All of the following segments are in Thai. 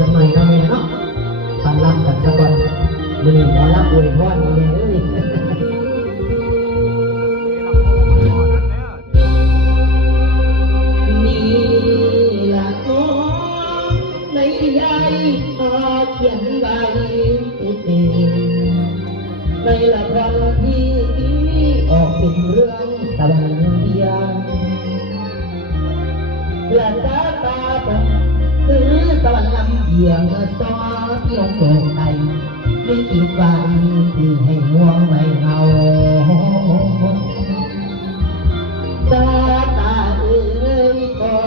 กันใหม่นะแม่เนาะฟังลำกันตะกอนมือนี้หมอลำอวยพรแม่เอ้ยนี่ละน้องในใจเขียนไว้ในละครที่ออกเป็นเรื่องตะวันเดียและตาผมคือตะวันลำเอียงซอที่ลงโลกไทยไม่กี่ฝันที่ให้ห่วงไม่เงาตาเอ้ยก็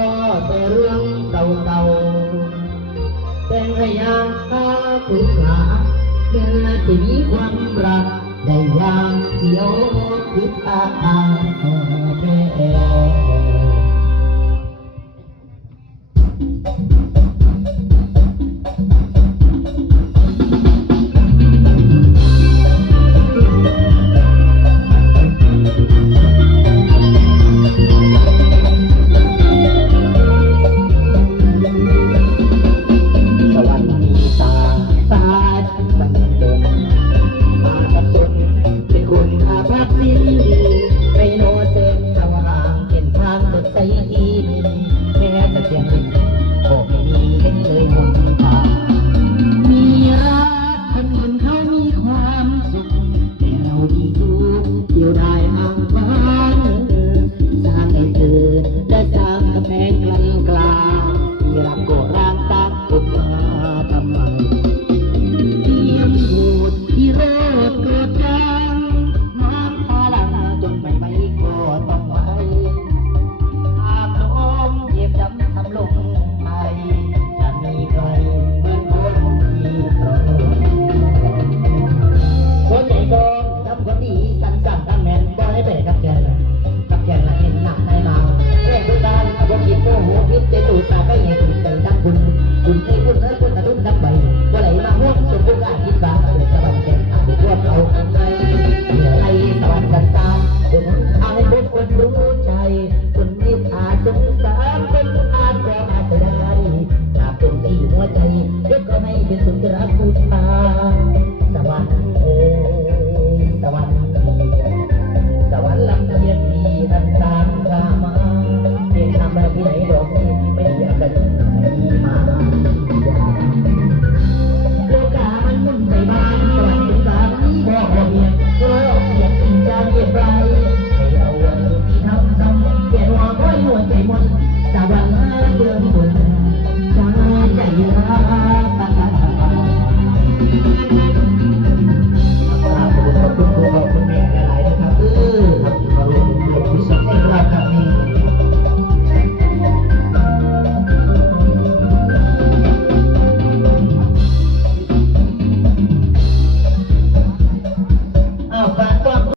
แต่เรื่องเก่าๆแต่ให้ยางข้าฝึกหาเมื่อที่มีความรักได้ยางเดียวคืออา